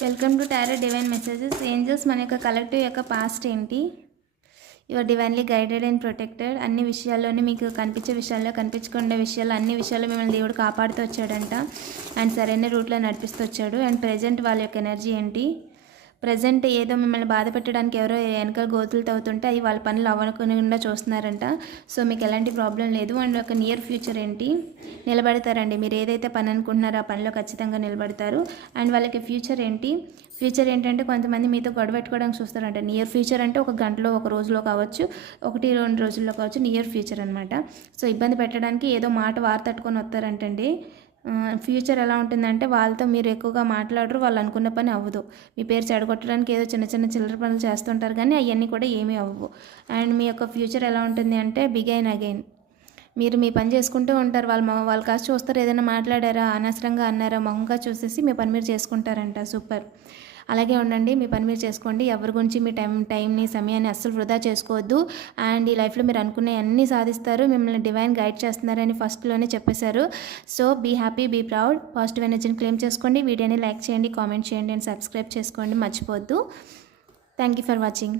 Welcome to tarot divine messages. Angels మన యొక్క collective యొక్క పాస్ట్ ఏంటి? Your divinely guided and protected. అన్ని విషయాల్లోనే మీకు కనిపించే విషయాల్లో, కనిపించకుండా విషయాలు, అన్ని విషయాల్లో మిమ్మల్ని దేవుడు కాపాడుతూ వచ్చాడంట. అండ్ సరైన రూట్లో నడిపిస్తూ వచ్చాడు. అండ్ ప్రజెంట్ వాళ్ళ యొక్క ఎనర్జీ ఏంటి? ప్రజెంట్ ఏదో మిమ్మల్ని బాధ పెట్టడానికి ఎవరో వెనకాల గోతులు తవ్వుతుంటే అవి వాళ్ళ పనులు అవ్వకుండా చూస్తున్నారంట. సో మీకు ఎలాంటి ప్రాబ్లం లేదు. అండ్ ఒక నియర్ ఫ్యూచర్ ఏంటి? నిలబడతారండి. మీరు ఏదైతే పని అనుకుంటున్నారో ఆ పనిలో ఖచ్చితంగా నిలబడతారు. అండ్ వాళ్ళకి ఫ్యూచర్ ఏంటి? ఫ్యూచర్ ఏంటంటే కొంతమంది మీతో గొడవ పెట్టుకోవడానికి చూస్తారంట. నియర్ ఫ్యూచర్ అంటే ఒక గంటలో, ఒక రోజులో కావచ్చు, 1-2 రోజుల్లో కావచ్చు. నియర్ ఫ్యూచర్ అనమాట. సో ఇబ్బంది పెట్టడానికి ఏదో మాట వార్ తట్టుకొని వస్తారంటండి. ఫ్యూచర్ ఎలా ఉంటుందంటే వాళ్ళతో మీరు ఎక్కువగా మాట్లాడరు, వాళ్ళు అనుకున్న పని అవ్వదు. మీ పేరు చెడగొట్టడానికి ఏదో చిన్న చిన్న చిల్లర పనులు చేస్తుంటారు, కానీ అవన్నీ కూడా ఏమీ అవ్వవు. అండ్ మీ యొక్క ఫ్యూచర్ ఎలా ఉంటుంది అంటే బిగైన్ అగైన్. మీరు మీ పని చేసుకుంటూ ఉంటారు. వాళ్ళ కాస్త చూస్తారు, ఏదైనా మాట్లాడారా, అనవసరంగా అన్నారా, మొహంగా చూసేసి మీ పని మీరు చేసుకుంటారంట. సూపర్. అలాగే ఉండండి, మీ పని మీరు చేసుకోండి. ఎవరి గురించి మీ టైంని సమయాన్ని అస్సలు వృధా చేసుకోవద్దు. అండ్ ఈ లైఫ్లో మీరు అనుకునే అన్నీ సాధిస్తారు. మిమ్మల్ని డివైన్ గైడ్ చేస్తున్నారని ఫస్ట్లోనే చెప్పేశారు. So be happy, be proud. Positive ఎనర్జీని క్లెయిమ్ చేసుకోండి. వీడియోని లైక్ చేయండి, కామెంట్ చేయండి అండ్ సబ్స్క్రైబ్ చేసుకోండి మర్చిపోవద్దు. Thank you for watching.